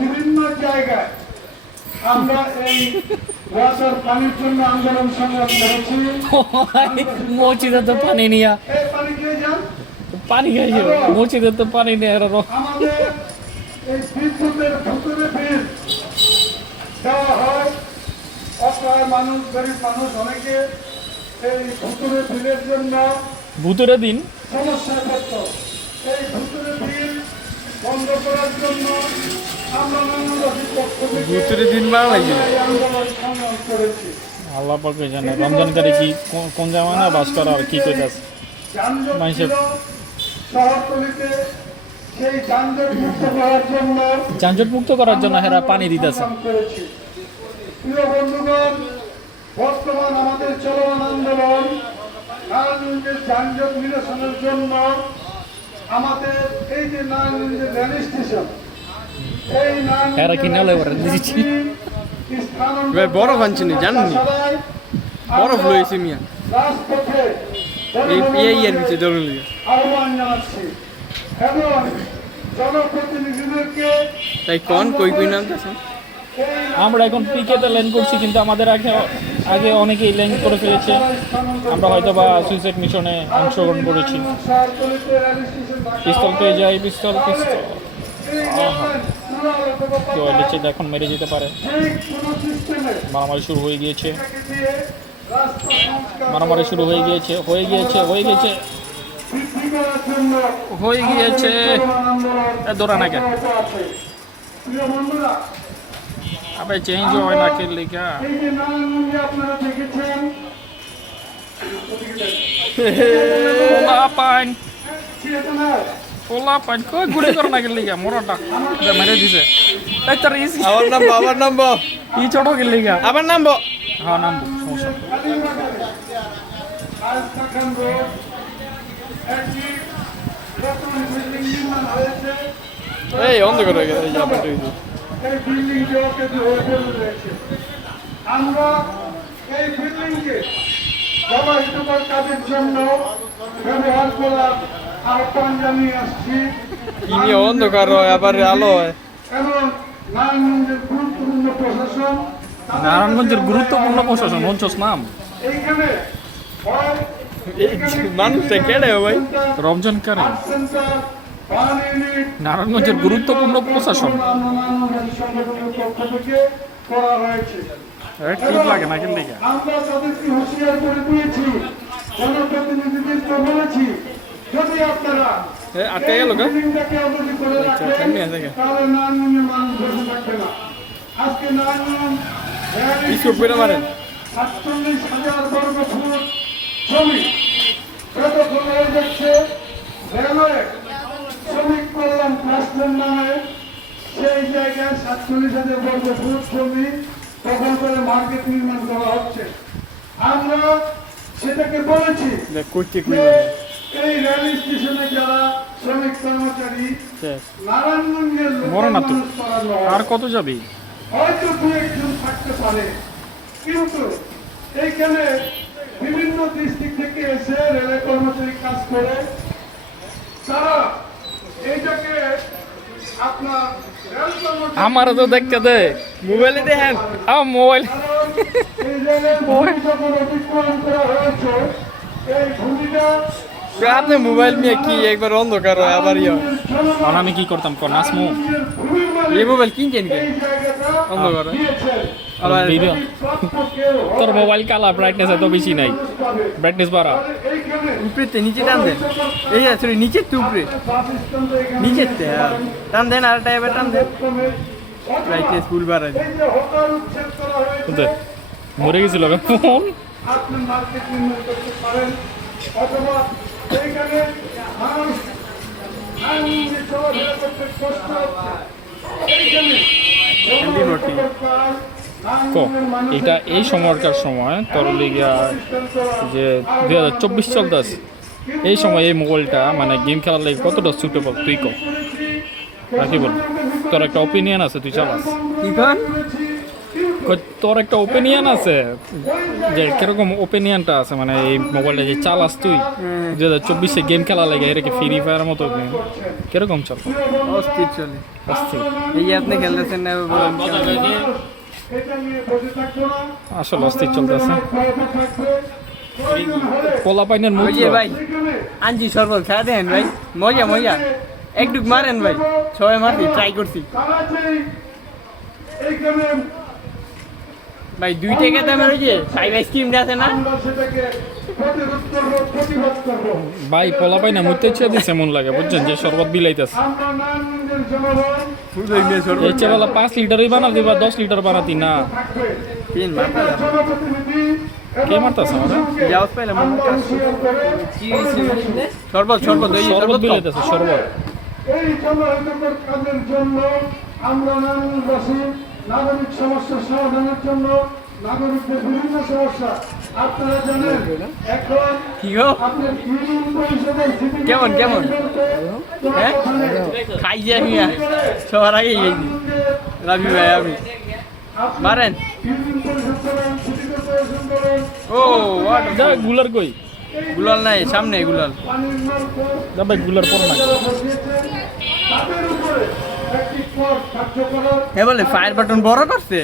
বিভিন্ন জায়গায় আমরা এই ওয়াটার পানির জন্য আন্দোলন সংগ্রাম করেছি। মসজিদে তো পানি নিয়া এই পানি খেয়ে যান। পানি খাইছে মসজিদে তো পানি নেই আর আমাদের এই বিদ্যুতের ভুতুরে বিল দেওয়া হয়। অসহায় মানুষ, গরিব মানুষ অনেকে এই ভুতুরে বিলের জন্য ভুতুরে দিন সমস্যায় পড়ত। এই ভুতুরে বিল বন্ধ করার জন্য আমরা নানাবাসীর পক্ষ থেকে ভুতুরে দিন বাড়াই এই আন্দোলন সংগ্রাম করেছি। আল্লাহ পাকে জানে রমজানকারী কি কোন জামানা বাস করা আর কি কইতাছে যানজট মানুষের- ছিল শহরতলিতে, সেই যানজট মুক্ত করার জন্য যানজট মুক্ত করার জন্য হেরা পানি দিতেছে। সংগ্রাম করেছি। প্রিয় বন্ধুগণ, বর্তমান আমাদের চলমান আন্দোলন নারায়ণগঞ্জের যানজট নিরসনের জন্য আমাদের এই যে নারায়ণগঞ্জের রেল স্টেশন, এই এরা কি নালে ওরা দিচ্ছি স্থানান্তর বরফ আনছেন জানেননি? বরফ লইছে মিয়া রাজপথে এই এর ভিতরে দৌড় আহ্বান জানাচ্ছি এবং জনপ্রতিনিধিদেরকে তাই কোন কই নাম আছে আমরা এখন পিকেতে লাইন করছি, কিন্তু আমাদের আগে অনেকেই লাইন করে ফেলেছে। আমরা হয়তো বা সুইসাইড মিশনে অংশগ্রহণ করেছি। পিস্তল পেয়ে যাই, পিস্তল কেউ নিচে এখন মেরে যেতে পারে। মারামারি শুরু হয়ে গিয়েছে, মারামারি শুরু হয়ে গিয়েছে দৌড়া না কেন আবে চেঞ্জ হয় না খেললে কা পোলা পাইন কই গুড়ি করে না খেললি কা মোরটা মেরে দিছে এই তোর ইস আবার নাম ই ছোট খেললি কা আবার নামবো হ্যাঁ নাম সমস্যা এই অন্ধকার হয়ে গেছে এই যে আপনার এই বিল্ডিং রয়েছে। আমরা এই বিল্ডিংকে ব্যবহৃতকর কাজের জন্য ব্যবহার করার আহ্বান জানিয়ে আসছি ইনি অন্ধকার হয় আবার আলো হয় এবং নারায়ণগঞ্জের গুরুত্বপূর্ণ প্রশাসন নারায়ণগঞ্জের গুরুত্বপূর্ণ প্রশাসন অঞ্চল নাম এইখানে হয় মানুষটা কেড়ে ভাই রমজান কারে আর্ট সেন্টার, বার্ন ইউনিট, নারায়ণগঞ্জের গুরুত্বপূর্ণ প্রশাসন নারায়ণগঞ্জ সংগঠনের পক্ষ থেকে করা হয়েছে। ঠিক লাগে না খেললি কা আমরা তাদেরকে হুঁশিয়ার করে দিয়েছি, জনপ্রতিনিধিদেরকে বলেছি, যদি আপনারা আটকে গেল গা বিল্ডিংটাকে অবধি করে রাখেন, ঠান্ডা আছে গা তাহলে নারায়ণগঞ্জের মানুষ বসে থাকবে না। আজকে নারায়ণগঞ্জ কিছু করে মারেন 48,000 বর্গ ফুট জমি বেদখল হয়ে যাচ্ছে। রেলওয়ে শ্রমিক কল্যাণ ট্রাস্টের নামে সেই জায়গায় 47,000 বর্গ ফুট জমি দখল করে মার্কেট নির্মাণ করা হচ্ছে। আমরা সেটাকে বলেছি করতে যে এই রেল স্টেশনে যারা শ্রমিক কর্মচারী নারায়ণগঞ্জের বড় না তো। মানুষ করানো হয়। আর কত যাবি হয়তো দু একজন থাকতে পারে, কিন্তু এইখানে বিভিন্ন ডিস্ট্রিক্ট থেকে এসে রেলের কর্মচারী কাজ করে, তারা এইটাকে আপনার রেল কর্মচারী আমারও তো দেখতে দে মোবাইলে দেখেন আমার মোবাইল এই রেলের ভূমি যখন অতিক্রম করা হয়েছে, এই ভূমিটা আপনি মোবাইল নিয়ে কি একবার অন্ধকার হয় আবার ইয়া আর আমি কি করতাম কর নাচমু ভূমির মালিক এই মোবাইল কিনছেন কে এই জায়গাটা অন্ধকার হয় দিয়েছেন। আবার ভিডিও প্রত্যেকের তোর মোবাইল কালা ব্রাইটনেস এত বেশি নাই, ব্রাইটনেস বাড়া। এইখানে উপরে নিচে টান দেন এই সরি নিচে তো উপরে বাস স্ট্যান্ড এখানে নিচে টান দেন আর টাইপের টান দেন ব্রাইটনেস ফুল বাড়ায় এই যে হোটেল উচ্ছেদ করা হয়েছে, দে মরে গেছিল ফোন আপনি মার্কেট নির্মাণ করতে পারেন, অথবা এইখানে মানুষ আইনজীবী চলাফেরা করতে কষ্ট হচ্ছে। এইখানে ক এটা এই সময়কার সময় তোর লিগা যে 2024 চলতেছে, এই সময় এই মোবাইলটা মানে গেম খেলার লাগে কতটা সুটেবল তুই ক আর কি বল, তোর একটা অপিনিয়ন আছে তুই চালাস কি কন তোর একটা ওপিনিয়ন আছে যে কিরকম ওপিনিয়নটা আছে মানে এই মোবাইলটা যে চালাস তুই 2024 গেম খেলা লাগে এর কি ফ্রি ফায়ার মতো game? কিরকম চল অস্থির চলে অস্থির এই আপনি খেলতেছেন না বলেন এটা নিয়ে বসে থাকবো না। আসলে অস্থির চলতেছে ক্ষমতা থাকবে প্রয়োজন হলে পোলা পাইনের মুখ ওই যে ভাই আনজি শরবত খা দেন ভাই মজা মজা একটু মারেন ভাই সবাই মারছি ট্রাই করছি তারা যে এইখানে ভাই 2 টাকা দামের ওই যে ফাইভ আইসক্রিমটা আছে না আমরা সেটাকে প্রতিরোধ করবো, প্রতিবাদ করবো। ভাই পোলা পাইনা মুইতে ইচ্ছা দিছে মন লাগে বুঝছেন যে শরবত বিলাইতেছে আমরা নারায়ণগঞ্জের জনগণ এই চেবেলা 5 লিটারই বানা দিবা 10 লিটার বানাতি না থাকবে। তিন মারতে জনপ্রতিনিধি কে মারতাছে আমরা যাওস পাইলাম আমরা শেয়ার করে শরবত শরবত ওই যে শরবত শরবত খাও। বিলাইতেছে শরবত এই জনহিতকর কাজের জন্য আমরা নারায়ণগঞ্জবাসী নাগরিক সমস্যা সমাধানের জন্য নাগরিকদের বিভিন্ন সমস্যা আপনারা জানেন এখন কি গো আপনার ইউনিয়ন পরিষদের সিটি কেমন, কেমন? হ্যাঁ? খাই যে আমি সবার আগে গেছি রাবি ভাই আমি মারেন ইউনিয়ন পরিষদ করেন, সিটি কর্পোরেশন করেন, ও হোয়াট যা গুলার কই গুলাল নাই সামনে গুলাল পানির নলকূপ যা ভাই গুলার পর না বসিয়েছেন, তাদের উপরে একটি কর ধার্য করার এ বলে ফায়ার বাটন বড় করছে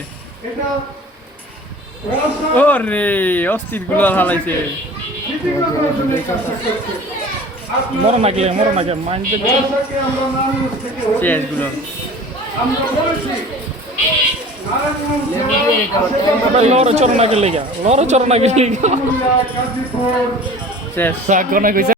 এটা ওয়াসা ও রে অস্থির গুলাল হালাইছে সিটি কর্পোরেশনের কাজটা করছে। আপনি মর নাকি মাইন্ডে ওয়াসাকে আমরা নারায়ণগঞ্জ থেকে শেষ গুলাল আমরা বলেছি নারায়ণগঞ্জ ভাই লড় চর নাকি লেগা লড় চর নাকি লেগা গাজীপুর শেষ সাগনা কইছে